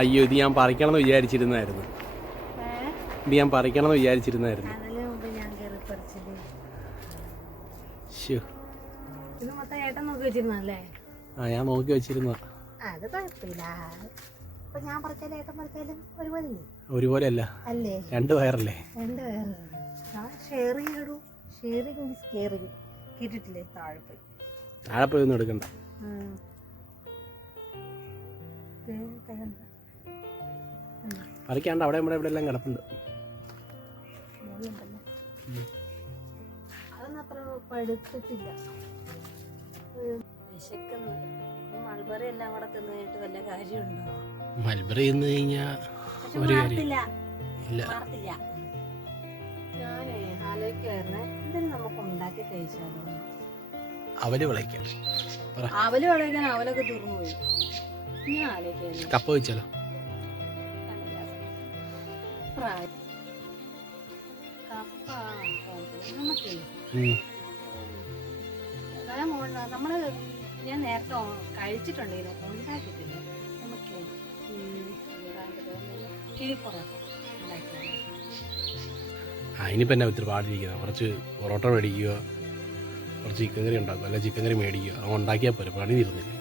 അയ്യോ, ഇത് ഞാൻ പറിക്കണമെന്ന് വിചാരിച്ചിരുന്നായിരുന്നു. ഞാൻ നോക്കി വെച്ചിരുന്ന. ഒരുപോലെയല്ല, രണ്ട് വയറല്ലേ? താഴെ പോയി ഒന്നും എടുക്കണ്ട. പറിക്കാണ്ട് അവിടെ ഇവിടെ എല്ലാം കിടപ്പുണ്ട്. അതൊന്നത്ര പഴുത്തിട്ടില്ല. മൾബറി എല്ലാം കൂടെ തിന്നു കഴിഞ്ഞിട്ട് വല്ല കാര്യമുണ്ടോ? മൾബറി തിന്നു കഴിഞ്ഞാ ഒരു കാര്യമില്ല. ഞാനേ ആലോചിക്കുവായിരുന്നേ, എന്തെങ്കിലും നമുക്ക് ഉണ്ടാക്കി കഴിച്ചാലോ? അവല് വിളയിക്കാൻ. അവലൊക്കെ തീർന്നു പോയി. ഞാൻ ആലോചിക്കായിരുന്നു കപ്പ വെച്ചാലോ? നമ്മള് ഞാൻ നേരത്തെ കഴിച്ചിട്ടുണ്ട്, ഉണ്ടാക്കിയിട്ടില്ല. നമുക്ക് അതിനിപ്പോൾ എന്നാ ഒത്തിരി പാടിരിക്കുന്നത്? കുറച്ച് പൊറോട്ട മേടിക്കുക, കുറച്ച് ചിക്കൻ കറി ഉണ്ടാക്കുക, അല്ല ചിക്കൻ കറി മേടിക്കുക, അത് ഉണ്ടാക്കിയാൽ പോരെ, പണി തീർന്നില്ലേ?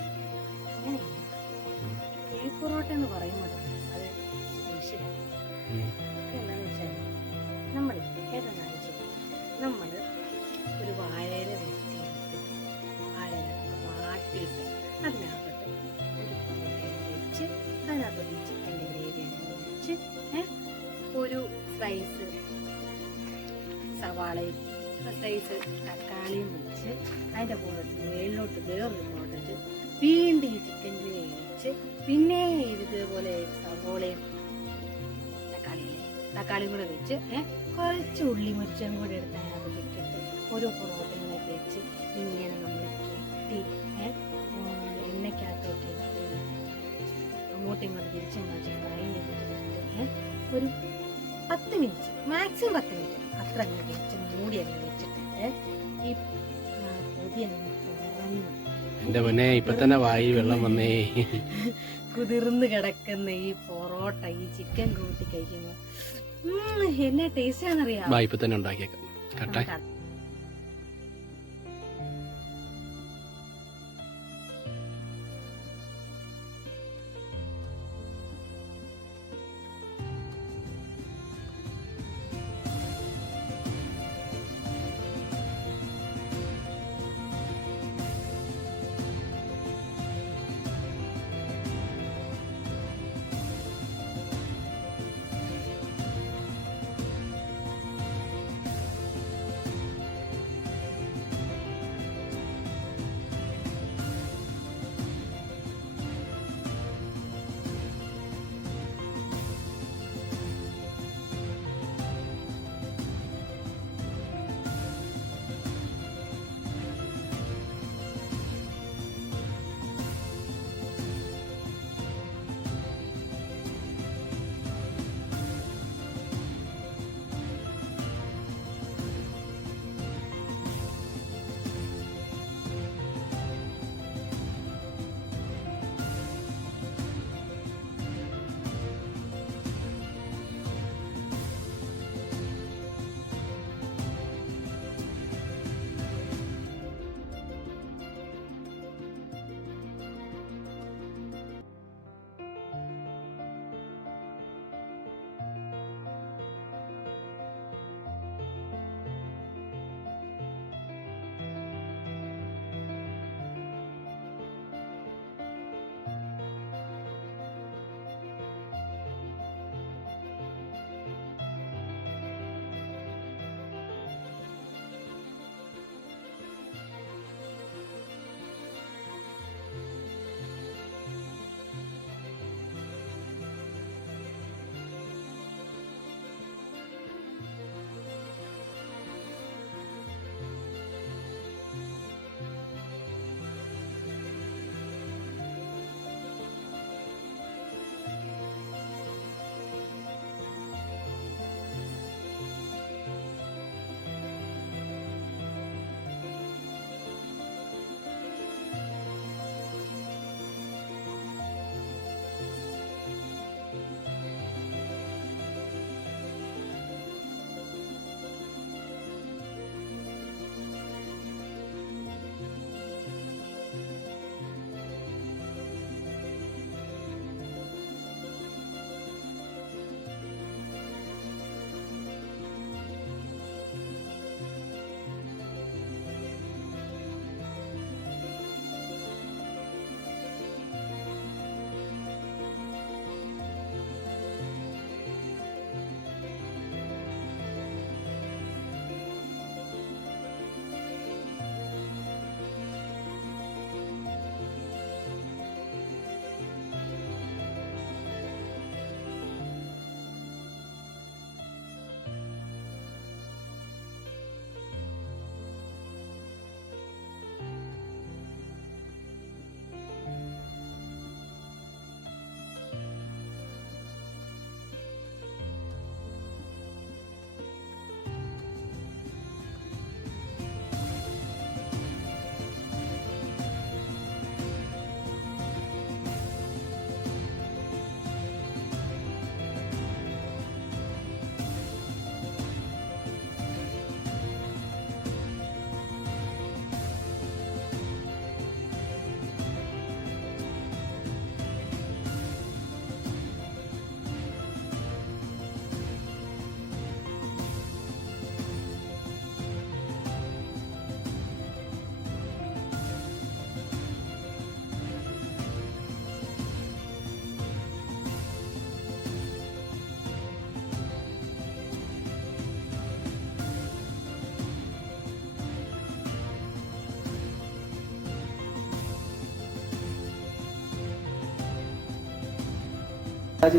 പൊറോട്ട എന്ന് പറയുമ്പോൾ അത് എന്താണെന്ന് വെച്ചാൽ നമ്മൾ നമ്മൾ ഒരു വാഴയില വാട്ടിയിട്ട് അതിനകത്തോട്ട് വെച്ച് അതിനകത്തോട്ട് ചിക്കൻ്റെ ഗ്രേവി വെച്ച് ഒരു സ്ലൈസ് സവാളയും സ്ലൈസ് തക്കാളിയും വെച്ച് അതിൻ്റെ കൂടെ മേളിലോട്ട് വേറൊരു പോട്ടിട്ട് വീണ്ടും ഈ ചിക്കൻ ഗ്രേവി വെച്ച് പിന്നെ ഇതേപോലെ സവോളയും തക്കാളിയും കൂടെ വെച്ച് കുറച്ച് ഉള്ളി മുരിച്ചും കൂടെ എടുത്ത് അതിനകത്ത് ഇട്ടിട്ട് ഒരു പൊറോട്ടയും വെച്ച് ഇങ്ങനെ നമ്മൾ കെട്ടി എണ്ണയ്ക്കകത്തോട്ട് അങ്ങോട്ടും ഇങ്ങോട്ട് തിരിച്ചും ഫ്രൈ ചെയ്തിട്ട് ഒരു 10 മിനിറ്റ്, മാക്സിമം 10 മിനിറ്റ് അത്ര അങ്ങനെ വെച്ച് മൂടി അങ്ങ് വെച്ചിട്ട് ഈ പൊതി അങ്ങ് തുറന്ന് എന്റെ മുന്നേ ഇപ്പൊ തന്നെ വായി വെള്ളം വന്നേ. കുതിർന്ന് കിടക്കുന്ന ഈ പൊറോട്ട ഈ ചിക്കൻ കൂട്ടി കഴിക്കുന്നു എന്നെ ടേസ്റ്റ് ആണെന്നറിയാം. ഇപ്പൊ തന്നെ ഉണ്ടാക്കിയേക്കാം. കട്ടാ.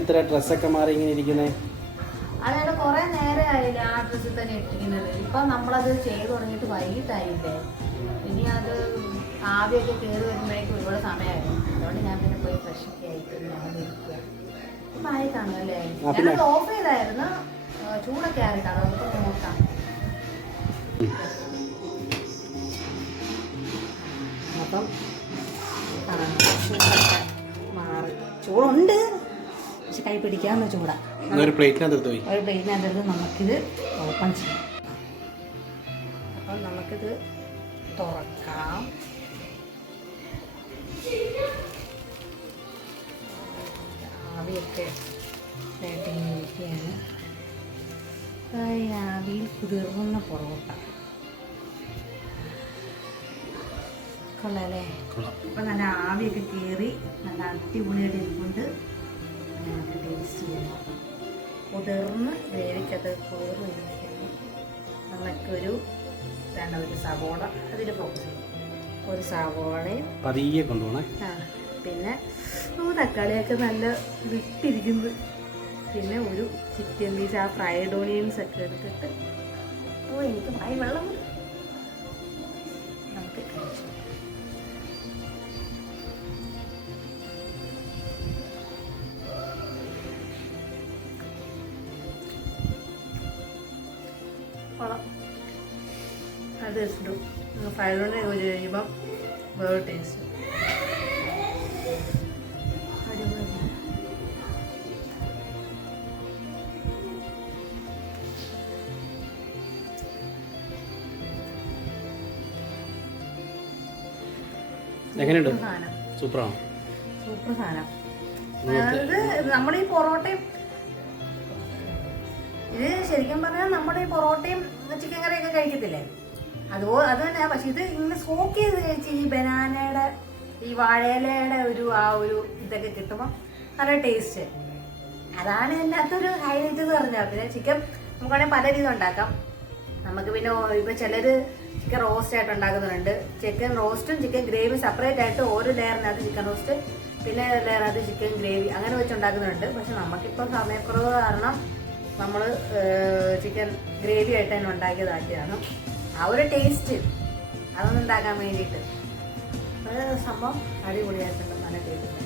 ഇത്ര ഡ്രസ്സൊക്കെ മാറി ഇങ്ങനെ ഇരിക്കുന്നേ? അതായത് കുറെ നേരമായില്ല ആ ഡ്രസ്സിൽ തന്നെ ഇട്ടിരിക്കുന്നത്. ഇപ്പൊ നമ്മളത് ചെയ്ത് തുടങ്ങിയിട്ട് വൈകിട്ടായില്ലേ, ഇനി അത് ആവിയൊക്കെ കയറി വരുമ്പോഴേക്കും ഒരുപാട് സമയമായിരുന്നു. അതുകൊണ്ട് ഞാൻ പിന്നെ പോയി ഫ്രഷ് ഒക്കെ ആയിട്ട് ഞാൻ ഇരിക്കുക. ഇപ്പൊ ആയി കാണുമല്ലേ? ഞാനത് ഓഫ് ചെയ്തായിരുന്നു, ചൂടൊക്കെ ആയി കാണും. നമുക്ക് നോക്കാം. അപ്പം മാറി ചൂടുണ്ട്, പക്ഷെ കൈ പിടിക്കാവുന്ന ചൂടാ. ഒരു പ്ലേറ്റിനകത്ത് നമുക്കിത് ഓപ്പൺ ചെയ്യാം. അപ്പം നമുക്കിത് തുറക്കാം. ആവിയൊക്കെ ഇരിക്കുകയാണ്. ആവിയിൽ കുതിർന്ന പൊറോട്ട കൊള്ളാല്ലേ? അപ്പം നല്ല ആവിയൊക്കെ കയറി നല്ല അടിപൊളിയായിട്ട് ഇരിക്കൊണ്ട് നമുക്ക് ടേസ്റ്റ് ചെയ്യാം. കുതിർന്ന് വേവിക്കത് കുതിർന്ന് ഇരിക്കുന്നു. നമുക്കൊരു ഒരു സവോള അതിൽ ഫോക്കസ് ചെയ്യും. ഒരു സവോളയും പതിയെ കൊണ്ടുപോകണേ. പിന്നെ തക്കാളിയൊക്കെ നല്ല വിട്ടിരിക്കുന്നത്. പിന്നെ ഒരു ചിക്കൻ പീസ്, ആ ഫ്രൈഡ് ഓണിയൻസ് ഒക്കെ എടുത്തിട്ട് എനിക്ക് വായി വെള്ളം നമുക്ക് കഴിച്ചു. അത് ടേസ്റ്റ് ഉണ്ട്. ഫ്രൈഡ് ഓണിയൻ യോജിച്ച് കഴിയുമ്പം വേറെ ടേസ്റ്റ്. എങ്ങനെയുണ്ട്? സൂപ്പറാണ്. സൂപ്പർ സാധനം. അതായത് നമ്മുടെ ഈ പൊറോട്ടയും ഇത് ശരിക്കും പറഞ്ഞാൽ നമ്മുടെ ഈ പൊറോട്ടയും ചിക്കൻ കറിയൊക്കെ കഴിക്കത്തില്ലേ, അത് തന്നെ. പക്ഷെ ഇത് ഇങ്ങനെ സോക്ക് ചെയ്ത് കഴിച്ച് ഈ ബനാനയുടെ ഈ വാഴയിലയുടെ ആ ഒരു ഇതൊക്കെ കിട്ടുമ്പോൾ നല്ല ടേസ്റ്റ്. അതാണ് ഇതിനകത്തൊരു ഹൈലൈറ്റ് എന്ന് പറഞ്ഞാൽ. പിന്നെ ചിക്കൻ നമുക്കാണെങ്കിൽ പല രീതിയിൽ ഉണ്ടാക്കാം. നമുക്ക് പിന്നെ ഇപ്പൊ ചിലര് ചിക്കൻ റോസ്റ്റ് ആയിട്ട് ഉണ്ടാക്കുന്നുണ്ട്. ചിക്കൻ റോസ്റ്റും ചിക്കൻ ഗ്രേവിയും സെപ്പറേറ്റ് ആയിട്ട് ഓരോ ലെയറിനകത്ത് ചിക്കൻ റോസ്റ്റ്, പിന്നെ ലെയറിനകത്ത് ചിക്കൻ ഗ്രേവി അങ്ങനെ വെച്ചുണ്ടാക്കുന്നുണ്ട്. പക്ഷെ നമുക്കിപ്പോൾ സമയക്കുറവ് കാരണം നമ്മൾ ചിക്കൻ ഗ്രേവി ആയിട്ട് തന്നെ ഉണ്ടാക്കിയതാക്കിയതാണ്. ആ ഒരു ടേസ്റ്റ് അതൊന്നും ഉണ്ടാക്കാൻ വേണ്ടിയിട്ട് സംഭവം അടിപൊളിയായിട്ടുണ്ട്. നല്ല ടേസ്റ്റ്.